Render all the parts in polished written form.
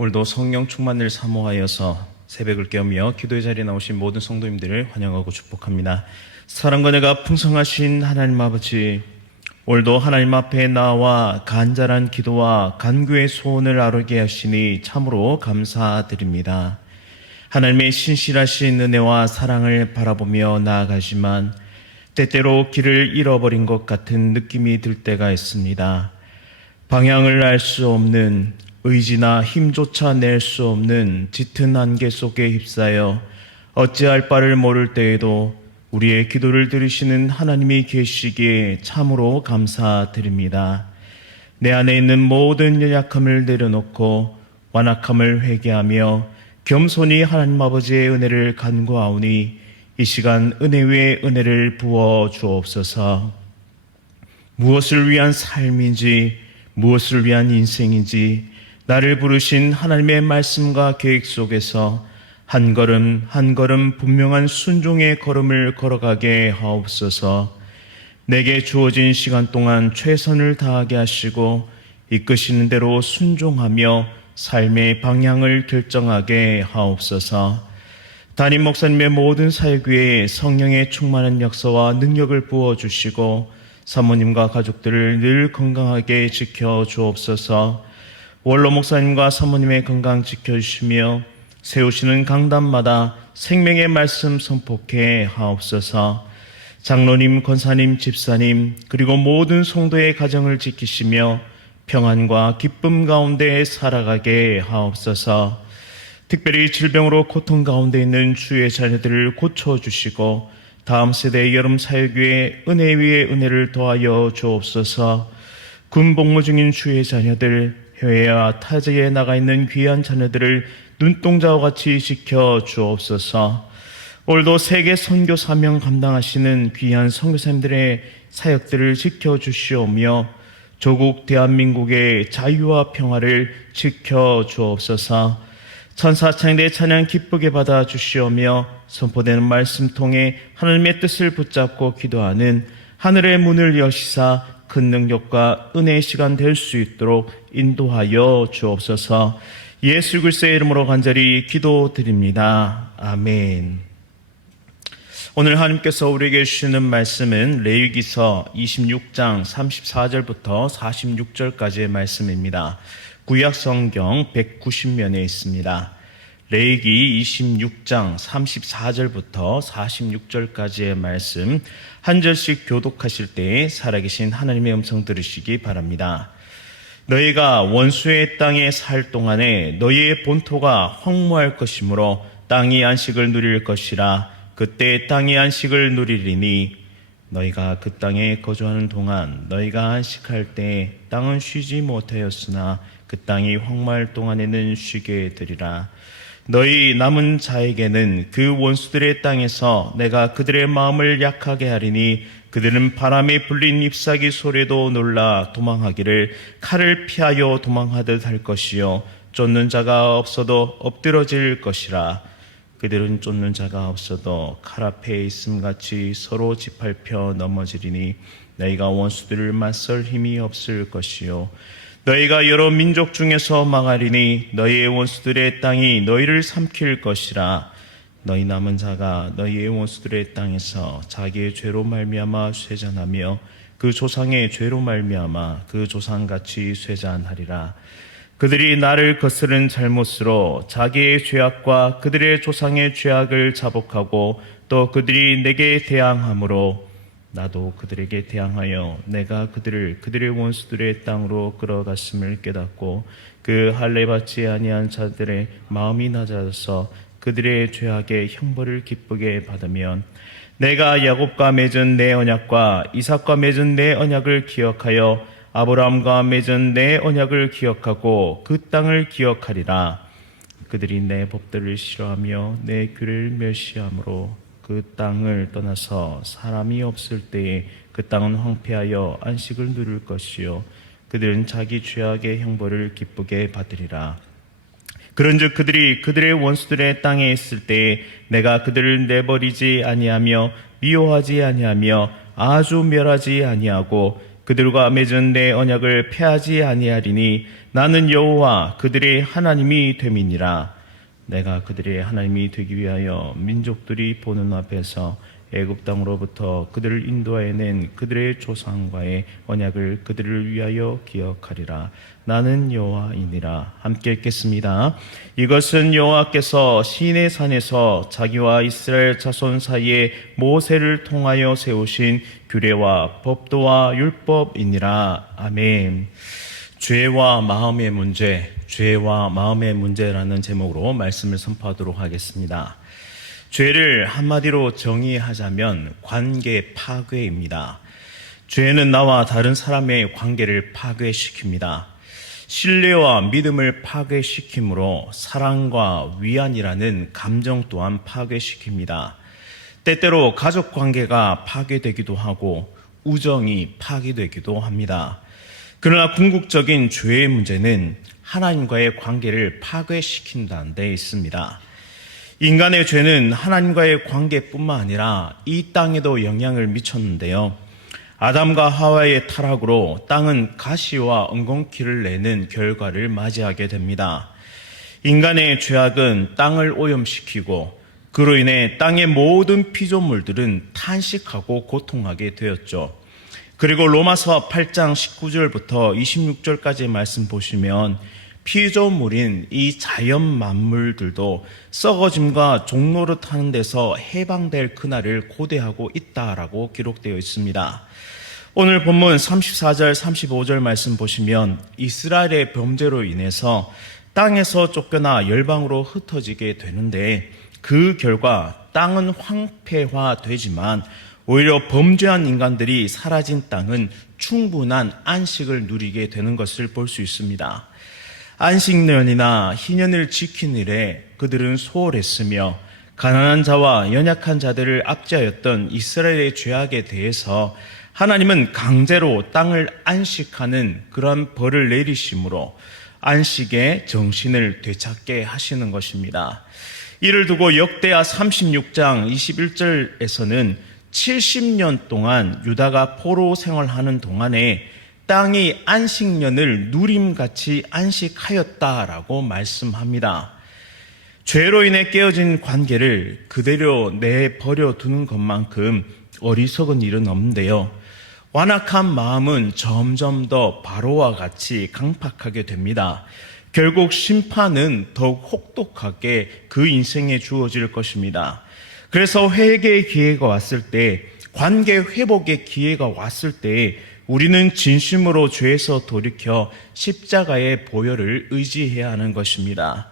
오늘도 성령 충만을 사모하여서 새벽을 깨우며 기도의 자리에 나오신 모든 성도님들을 환영하고 축복합니다. 사랑과 은혜가 풍성하신 하나님 아버지, 오늘도 하나님 앞에 나와 간절한 기도와 간구의 소원을 아뢰게 하시니 참으로 감사드립니다. 하나님의 신실하신 은혜와 사랑을 바라보며 나아가지만 때때로 길을 잃어버린 것 같은 느낌이 들 때가 있습니다. 방향을 알 수 없는, 의지나 힘조차 낼 수 없는 짙은 안개 속에 휩싸여 어찌할 바를 모를 때에도 우리의 기도를 들으시는 하나님이 계시기에 참으로 감사드립니다. 내 안에 있는 모든 연약함을 내려놓고 완악함을 회개하며 겸손히 하나님 아버지의 은혜를 간구하오니 이 시간 은혜 위에 은혜를 부어 주옵소서. 무엇을 위한 삶인지, 무엇을 위한 인생인지 나를 부르신 하나님의 말씀과 계획 속에서 한 걸음 한 걸음 분명한 순종의 걸음을 걸어가게 하옵소서. 내게 주어진 시간 동안 최선을 다하게 하시고 이끄시는 대로 순종하며 삶의 방향을 결정하게 하옵소서. 담임 목사님의 모든 사역 위에 성령의 충만한 역사와 능력을 부어주시고 사모님과 가족들을 늘 건강하게 지켜주옵소서. 원로 목사님과 사모님의 건강 지켜주시며 세우시는 강단마다 생명의 말씀 선포케 하옵소서. 장로님, 권사님, 집사님 그리고 모든 성도의 가정을 지키시며 평안과 기쁨 가운데 살아가게 하옵소서. 특별히 질병으로 고통 가운데 있는 주의 자녀들을 고쳐주시고 다음 세대의 여름 사역 위에 은혜 위에 은혜를 더하여 주옵소서. 군 복무 중인 주의 자녀들, 해외와 타지에 나가 있는 귀한 자녀들을 눈동자와 같이 지켜 주옵소서. 오늘도 세계 선교 사명 감당하시는 귀한 선교사님들의 사역들을 지켜 주시오며 조국 대한민국의 자유와 평화를 지켜 주옵소서. 천사창대 찬양 기쁘게 받아 주시오며 선포되는 말씀 통해 하나님의 뜻을 붙잡고 기도하는 하늘의 문을 여시사 큰 능력과 은혜의 시간 될 수 있도록 인도하여 주옵소서. 예수 그리스도의 이름으로 간절히 기도드립니다. 아멘. 오늘 하나님께서 우리에게 주시는 말씀은 레위기서 26장 34절부터 46절까지의 말씀입니다. 구약 성경 190면에 있습니다. 레위기 26장 34절부터 46절까지의 말씀 한 절씩 교독하실 때 살아계신 하나님의 음성 들으시기 바랍니다. 너희가 원수의 땅에 살 동안에 너희의 본토가 황무할 것이므로 땅이 안식을 누릴 것이라. 그때 땅이 안식을 누리리니 너희가 그 땅에 거주하는 동안 너희가 안식할 때 땅은 쉬지 못하였으나 그 땅이 황무할 동안에는 쉬게 되리라. 너희 남은 자에게는 그 원수들의 땅에서 내가 그들의 마음을 약하게 하리니 그들은 바람에 불린 잎사귀 소리도 놀라 도망하기를 칼을 피하여 도망하듯 할 것이요 쫓는 자가 없어도 엎드러질 것이라. 그들은 쫓는 자가 없어도 칼 앞에 있음같이 서로 짓밟혀 넘어지리니 너희가 원수들을 맞설 힘이 없을 것이요 너희가 여러 민족 중에서 망하리니 너희의 원수들의 땅이 너희를 삼킬 것이라. 너희 남은 자가 너희의 원수들의 땅에서 자기의 죄로 말미암아 쇠잔하며 그 조상의 죄로 말미암아 그 조상같이 쇠잔하리라. 그들이 나를 거스른 잘못으로 자기의 죄악과 그들의 조상의 죄악을 자복하고 또 그들이 내게 대항함으로 나도 그들에게 대항하여 내가 그들의 원수들의 땅으로 끌어갔음을 깨닫고 그 할례받지 아니한 자들의 마음이 낮아져서 그들의 죄악의 형벌을 기쁘게 받으면 내가 야곱과 맺은 내 언약과 이삭과 맺은 내 언약을 기억하여 아브라함과 맺은 내 언약을 기억하고 그 땅을 기억하리라. 그들이 내 법들을 싫어하며 내 규례를 멸시함으로 그 땅을 떠나서 사람이 없을 때에 그 땅은 황폐하여 안식을 누릴 것이요 그들은 자기 죄악의 형벌을 기쁘게 받으리라. 그런즉 그들이 그들의 원수들의 땅에 있을 때에 내가 그들을 내버리지 아니하며 미워하지 아니하며 아주 멸하지 아니하고 그들과 맺은 내 언약을 폐하지 아니하리니 나는 여호와 그들의 하나님이 됨이니라. 내가 그들의 하나님이 되기 위하여 민족들이 보는 앞에서 애굽 땅으로부터 그들을 인도하여 낸 그들의 조상과의 언약을 그들을 위하여 기억하리라. 나는 여호와이니라. 함께 읽겠습니다. 이것은 여호와께서 시내 산에서 자기와 이스라엘 자손 사이에 모세를 통하여 세우신 규례와 법도와 율법이니라. 아멘. 죄와 마음의 문제, 죄와 마음의 문제라는 제목으로 말씀을 선포하도록 하겠습니다. 죄를 한마디로 정의하자면 관계 파괴입니다. 죄는 나와 다른 사람의 관계를 파괴시킵니다. 신뢰와 믿음을 파괴시키므로 사랑과 위안이라는 감정 또한 파괴시킵니다. 때때로 가족 관계가 파괴되기도 하고 우정이 파괴되기도 합니다. 그러나 궁극적인 죄의 문제는 하나님과의 관계를 파괴시킨다는 데 있습니다. 인간의 죄는 하나님과의 관계뿐만 아니라 이 땅에도 영향을 미쳤는데요. 아담과 하와의 타락으로 땅은 가시와 엉겅퀴를 내는 결과를 맞이하게 됩니다. 인간의 죄악은 땅을 오염시키고 그로 인해 땅의 모든 피조물들은 탄식하고 고통하게 되었죠. 그리고 로마서 8장 19절부터 26절까지의 말씀 보시면 피조물인 이 자연 만물들도 썩어짐과 종노릇하는 데서 해방될 그날을 고대하고 있다라고 기록되어 있습니다. 오늘 본문 34절 35절 말씀 보시면 이스라엘의 범죄로 인해서 땅에서 쫓겨나 열방으로 흩어지게 되는데 그 결과 땅은 황폐화되지만 오히려 범죄한 인간들이 사라진 땅은 충분한 안식을 누리게 되는 것을 볼 수 있습니다. 안식년이나 희년을 지킨 일에 그들은 소홀했으며 가난한 자와 연약한 자들을 압제하였던 이스라엘의 죄악에 대해서 하나님은 강제로 땅을 안식하는 그러한 벌을 내리심으로 안식의 정신을 되찾게 하시는 것입니다. 이를 두고 역대하 36장 21절에서는 70년 동안 유다가 포로 생활하는 동안에 땅이 안식년을 누림같이 안식하였다라고 말씀합니다. 죄로 인해 깨어진 관계를 그대로 내버려 두는 것만큼 어리석은 일은 없는데요. 완악한 마음은 점점 더 바로와 같이 강팍하게 됩니다. 결국 심판은 더욱 혹독하게 그 인생에 주어질 것입니다. 그래서 회개의 기회가 왔을 때, 관계 회복의 기회가 왔을 때 우리는 진심으로 죄에서 돌이켜 십자가의 보혈을 의지해야 하는 것입니다.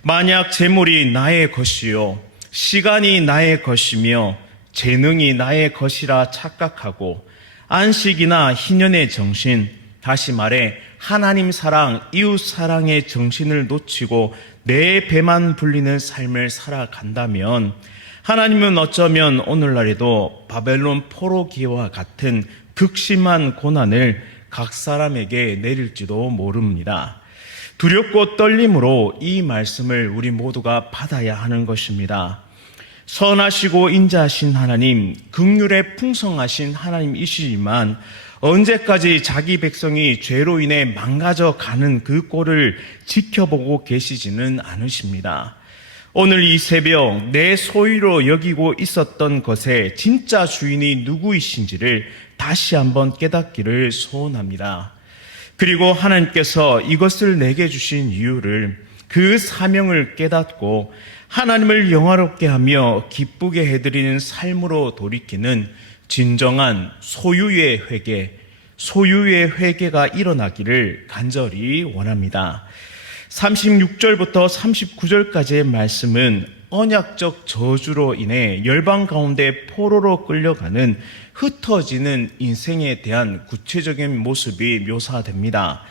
만약 재물이 나의 것이요, 시간이 나의 것이며 재능이 나의 것이라 착각하고 안식이나 희년의 정신, 다시 말해 하나님 사랑, 이웃 사랑의 정신을 놓치고 내 배만 불리는 삶을 살아간다면 하나님은 어쩌면 오늘날에도 바벨론 포로기와 같은 극심한 고난을 각 사람에게 내릴지도 모릅니다. 두렵고 떨림으로 이 말씀을 우리 모두가 받아야 하는 것입니다. 선하시고 인자하신 하나님, 긍휼에 풍성하신 하나님이시지만 언제까지 자기 백성이 죄로 인해 망가져 가는 그 꼴을 지켜보고 계시지는 않으십니다. 오늘 이 새벽 내 소유로 여기고 있었던 것의 진짜 주인이 누구이신지를 다시 한번 깨닫기를 소원합니다. 그리고 하나님께서 이것을 내게 주신 이유를, 그 사명을 깨닫고 하나님을 영화롭게 하며 기쁘게 해드리는 삶으로 돌이키는 진정한 소유의 회개가 일어나기를 간절히 원합니다. 36절부터 39절까지의 말씀은 언약적 저주로 인해 열방 가운데 포로로 끌려가는 흩어지는 인생에 대한 구체적인 모습이 묘사됩니다.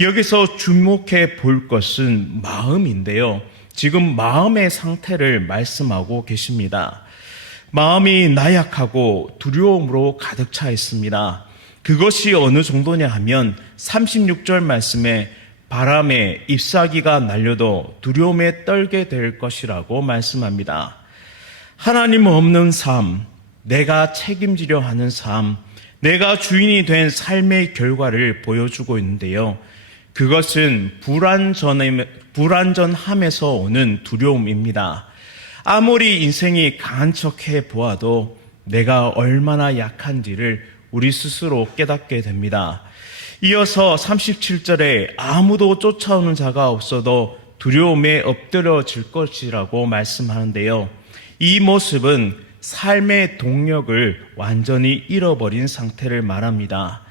여기서 주목해 볼 것은 마음인데요. 지금 마음의 상태를 말씀하고 계십니다. 마음이 나약하고 두려움으로 가득 차 있습니다. 그것이 어느 정도냐 하면 36절 말씀에 바람에 잎사귀가 날려도 두려움에 떨게 될 것이라고 말씀합니다. 하나님 없는 삶, 내가 책임지려 하는 삶, 내가 주인이 된 삶의 결과를 보여주고 있는데요. 그것은 불완전함에서 오는 두려움입니다. 아무리 인생이 강한 척해 보아도 내가 얼마나 약한지를 우리 스스로 깨닫게 됩니다. 이어서 37절에 아무도 쫓아오는 자가 없어도 두려움에 엎드려질 것이라고 말씀하는데요. 이 모습은 삶의 동력을 완전히 잃어버린 상태를 말합니다.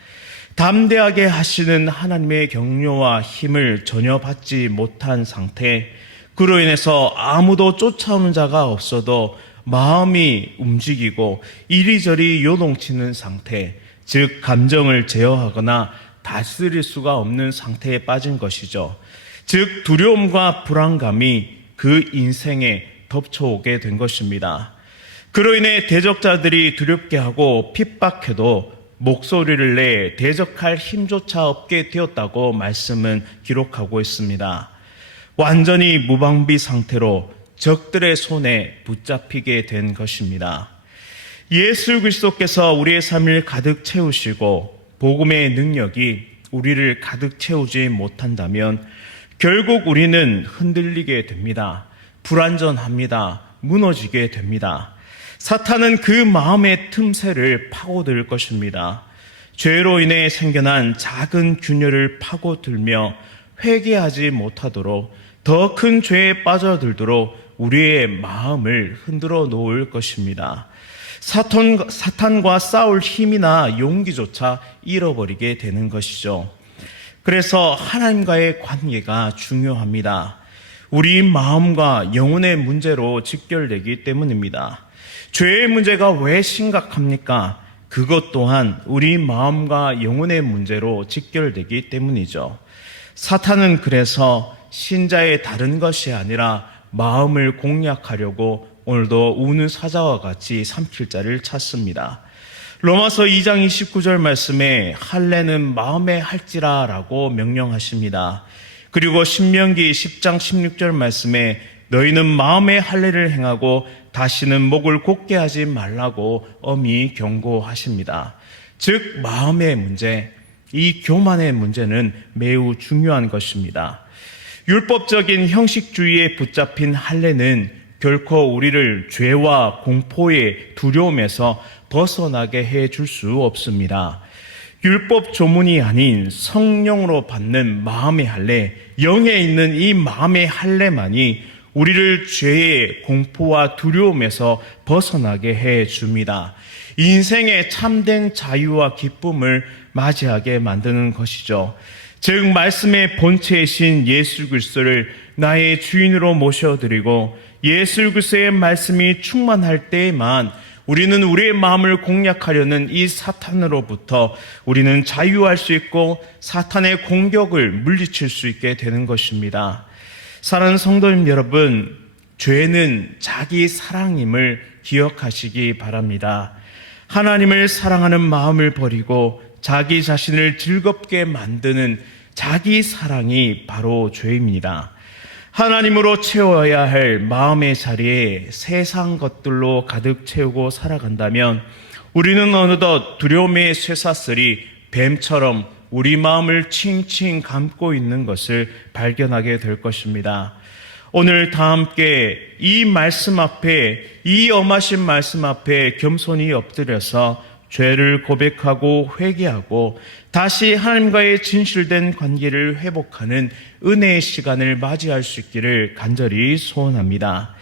담대하게 하시는 하나님의 격려와 힘을 전혀 받지 못한 상태, 그로 인해서 아무도 쫓아오는 자가 없어도 마음이 움직이고 이리저리 요동치는 상태, 즉 감정을 제어하거나 다스릴 수가 없는 상태에 빠진 것이죠. 즉 두려움과 불안감이 그 인생에 덮쳐오게 된 것입니다. 그로 인해 대적자들이 두렵게 하고 핍박해도 목소리를 내 대적할 힘조차 없게 되었다고 말씀은 기록하고 있습니다. 완전히 무방비 상태로 적들의 손에 붙잡히게 된 것입니다. 예수 그리스도께서 우리의 삶을 가득 채우시고 복음의 능력이 우리를 가득 채우지 못한다면 결국 우리는 흔들리게 됩니다. 불완전합니다. 무너지게 됩니다. 사탄은 그 마음의 틈새를 파고들 것입니다. 죄로 인해 생겨난 작은 균열을 파고들며 회개하지 못하도록 더 큰 죄에 빠져들도록 우리의 마음을 흔들어 놓을 것입니다. 사탄과 싸울 힘이나 용기조차 잃어버리게 되는 것이죠. 그래서 하나님과의 관계가 중요합니다. 우리 마음과 영혼의 문제로 직결되기 때문입니다. 죄의 문제가 왜 심각합니까? 그것 또한 우리 마음과 영혼의 문제로 직결되기 때문이죠. 사탄은 그래서 신자의 다른 것이 아니라 마음을 공략하려고 오늘도 우는 사자와 같이 삼킬 자를 찾습니다. 로마서 2장 29절 말씀에 할례는 마음에 할지라 라고 명령하십니다. 그리고 신명기 10장 16절 말씀에 너희는 마음의 할례를 행하고 다시는 목을 곧게 하지 말라고 엄히 경고하십니다. 즉 마음의 문제, 이 교만의 문제는 매우 중요한 것입니다. 율법적인 형식주의에 붙잡힌 할례는 결코 우리를 죄와 공포의 두려움에서 벗어나게 해줄 수 없습니다. 율법 조문이 아닌 성령으로 받는 마음의 할례, 영에 있는 이 마음의 할례만이 우리를 죄의 공포와 두려움에서 벗어나게 해줍니다. 인생의 참된 자유와 기쁨을 맞이하게 만드는 것이죠. 즉 말씀의 본체이신 예수 그리스도를 나의 주인으로 모셔드리고 예수 그리스도의 말씀이 충만할 때에만 우리는 우리의 마음을 공략하려는 이 사탄으로부터 우리는 자유할 수 있고 사탄의 공격을 물리칠 수 있게 되는 것입니다. 사랑하는 성도님 여러분, 죄는 자기 사랑임을 기억하시기 바랍니다. 하나님을 사랑하는 마음을 버리고 자기 자신을 즐겁게 만드는 자기 사랑이 바로 죄입니다. 하나님으로 채워야 할 마음의 자리에 세상 것들로 가득 채우고 살아간다면 우리는 어느덧 두려움의 쇠사슬이 뱀처럼 우리 마음을 칭칭 감고 있는 것을 발견하게 될 것입니다. 오늘 다 함께 이 말씀 앞에, 이 엄하신 말씀 앞에 겸손히 엎드려서 죄를 고백하고 회개하고 다시 하나님과의 진실된 관계를 회복하는 은혜의 시간을 맞이할 수 있기를 간절히 소원합니다.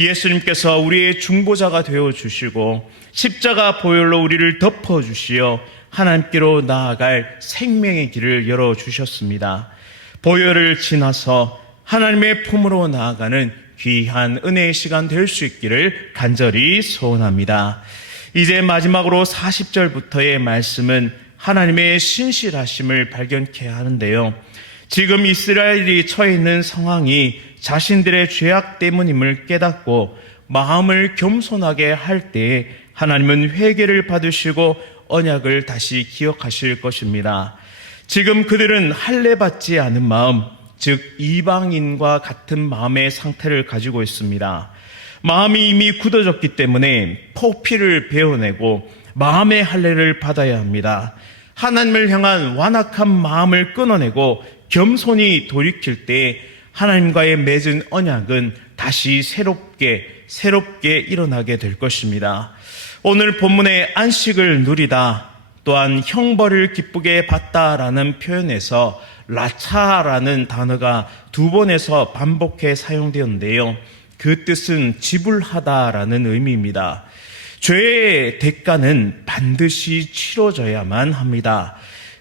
예수님께서 우리의 중보자가 되어주시고 십자가 보혈로 우리를 덮어주시어 하나님께로 나아갈 생명의 길을 열어주셨습니다. 보혈을 지나서 하나님의 품으로 나아가는 귀한 은혜의 시간 될 수 있기를 간절히 소원합니다. 이제 마지막으로 40절부터의 말씀은 하나님의 신실하심을 발견케 하는데요. 지금 이스라엘이 처해 있는 상황이 자신들의 죄악 때문임을 깨닫고 마음을 겸손하게 할 때에 하나님은 회개를 받으시고 언약을 다시 기억하실 것입니다. 지금 그들은 할례받지 않은 마음, 즉 이방인과 같은 마음의 상태를 가지고 있습니다. 마음이 이미 굳어졌기 때문에 포피를 베어내고 마음의 할례를 받아야 합니다. 하나님을 향한 완악한 마음을 끊어내고 겸손히 돌이킬 때 하나님과의 맺은 언약은 다시 새롭게 일어나게 될 것입니다. 오늘 본문의 안식을 누리다, 또한 형벌을 기쁘게 받다라는 표현에서 라차라는 단어가 2번에서 반복해 사용되었는데요. 그 뜻은 지불하다라는 의미입니다. 죄의 대가는 반드시 치러져야만 합니다.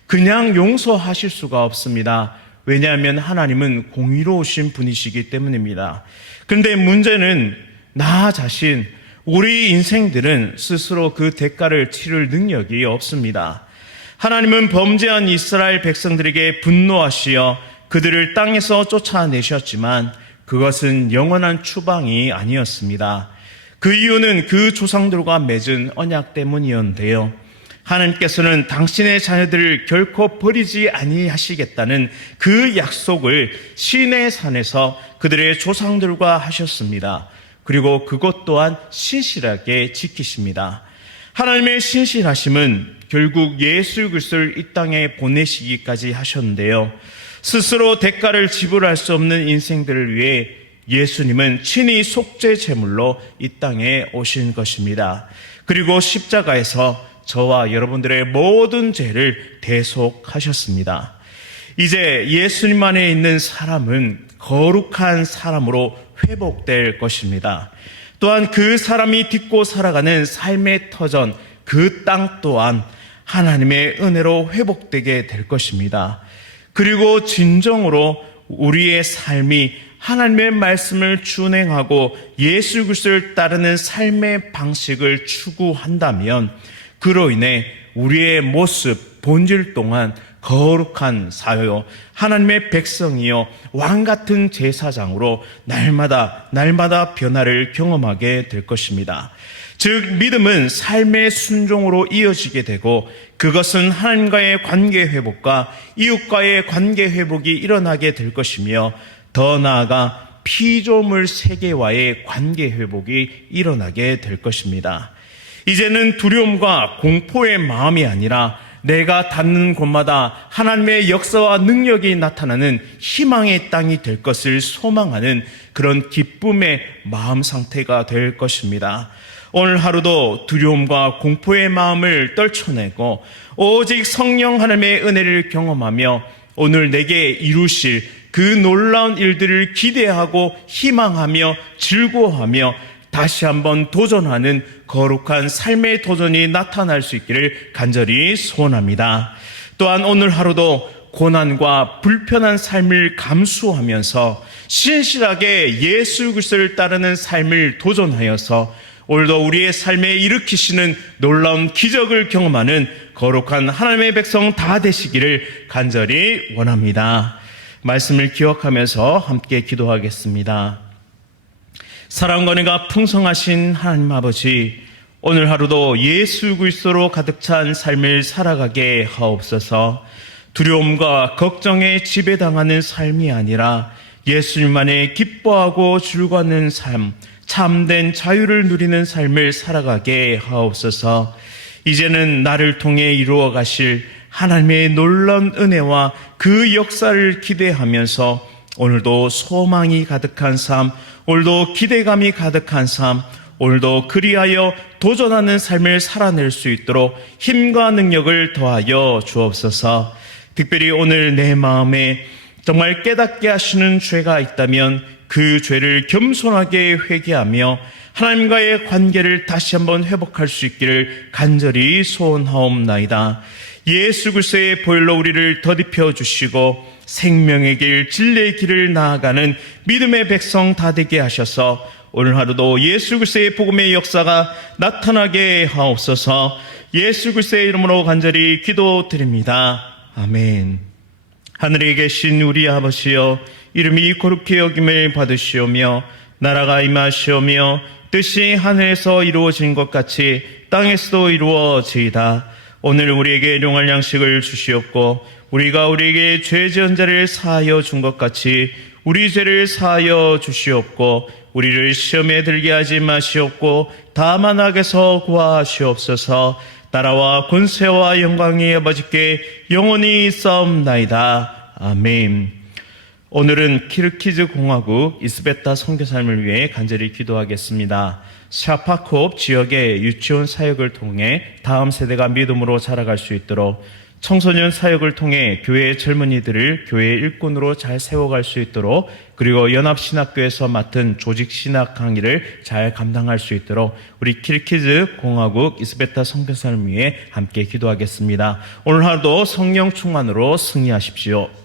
그냥 용서하실 수가 없습니다. 왜냐하면 하나님은 공의로우신 분이시기 때문입니다. 그런데 문제는 나 자신, 우리 인생들은 스스로 그 대가를 치를 능력이 없습니다. 하나님은 범죄한 이스라엘 백성들에게 분노하시어 그들을 땅에서 쫓아내셨지만 그것은 영원한 추방이 아니었습니다. 그 이유는 그 조상들과 맺은 언약 때문이었는데요. 하나님께서는 당신의 자녀들을 결코 버리지 아니하시겠다는 그 약속을 시내 산에서 그들의 조상들과 하셨습니다. 그리고 그것 또한 신실하게 지키십니다. 하나님의 신실하심은 결국 예수 그리스도를 이 땅에 보내시기까지 하셨는데요. 스스로 대가를 지불할 수 없는 인생들을 위해 예수님은 친히 속죄 제물로 이 땅에 오신 것입니다. 그리고 십자가에서 저와 여러분들의 모든 죄를 대속하셨습니다. 이제 예수님 안에 있는 사람은 거룩한 사람으로 회복될 것입니다. 또한 그 사람이 딛고 살아가는 삶의 터전, 그 땅 또한 하나님의 은혜로 회복되게 될 것입니다. 그리고 진정으로 우리의 삶이 하나님의 말씀을 준행하고 예수 그리스도를 따르는 삶의 방식을 추구한다면 그로 인해 우리의 모습, 본질 동안 거룩한 사회요, 하나님의 백성이요, 왕같은 제사장으로 날마다 변화를 경험하게 될 것입니다. 즉 믿음은 삶의 순종으로 이어지게 되고 그것은 하나님과의 관계 회복과 이웃과의 관계 회복이 일어나게 될 것이며 더 나아가 피조물 세계와의 관계 회복이 일어나게 될 것입니다. 이제는 두려움과 공포의 마음이 아니라 내가 닿는 곳마다 하나님의 역사와 능력이 나타나는 희망의 땅이 될 것을 소망하는 그런 기쁨의 마음 상태가 될 것입니다. 오늘 하루도 두려움과 공포의 마음을 떨쳐내고 오직 성령 하나님의 은혜를 경험하며 오늘 내게 이루실 그 놀라운 일들을 기대하고 희망하며 즐거워하며 다시 한번 도전하는 거룩한 삶의 도전이 나타날 수 있기를 간절히 소원합니다. 또한 오늘 하루도 고난과 불편한 삶을 감수하면서 신실하게 예수 그리스도를 따르는 삶을 도전하여서 오늘도 우리의 삶에 일으키시는 놀라운 기적을 경험하는 거룩한 하나님의 백성 다 되시기를 간절히 원합니다. 말씀을 기억하면서 함께 기도하겠습니다. 사랑과 은혜가 풍성하신 하나님 아버지, 오늘 하루도 예수 그리스도로 가득 찬 삶을 살아가게 하옵소서. 두려움과 걱정에 지배당하는 삶이 아니라 예수님만에 기뻐하고 즐거워하는 삶, 참된 자유를 누리는 삶을 살아가게 하옵소서. 이제는 나를 통해 이루어 가실 하나님의 놀라운 은혜와 그 역사를 기대하면서 오늘도 소망이 가득한 삶, 오늘도 기대감이 가득한 삶, 오늘도 그리하여 도전하는 삶을 살아낼 수 있도록 힘과 능력을 더하여 주옵소서. 특별히 오늘 내 마음에 정말 깨닫게 하시는 죄가 있다면 그 죄를 겸손하게 회개하며 하나님과의 관계를 다시 한번 회복할 수 있기를 간절히 소원하옵나이다. 예수 그리스도의 보혈로 우리를 덧입혀 주시고 생명의 길, 진리의 길을 나아가는 믿음의 백성 다 되게 하셔서 오늘 하루도 예수 그리스도의 복음의 역사가 나타나게 하옵소서. 예수 그리스도의 이름으로 간절히 기도드립니다. 아멘. 하늘에 계신 우리 아버지여, 이름이 거룩히 여김을 받으시오며 나라가 임하시오며 뜻이 하늘에서 이루어진 것 같이 땅에서도 이루어지이다. 오늘 우리에게 일용할 양식을 주시옵고 우리가 우리에게 죄 지은 자를 사하여 준 것 같이 우리 죄를 사하여 주시옵고 우리를 시험에 들게 하지 마시옵고 다만 악에서 구하시옵소서. 나라와 권세와 영광이 아버지께 영원히 있사옵나이다. 아멘. 오늘은 키르키즈 공화국 이스베타 선교사님을 위해 간절히 기도하겠습니다. 샤파콥 지역의 유치원 사역을 통해 다음 세대가 믿음으로 자라갈 수 있도록, 청소년 사역을 통해 교회의 젊은이들을 교회의 일꾼으로 잘 세워갈 수 있도록, 그리고 연합신학교에서 맡은 조직신학 강의를 잘 감당할 수 있도록 우리 키르키즈 공화국 이스베타 선교사님을 위해 함께 기도하겠습니다. 오늘 하루도 성령 충만으로 승리하십시오.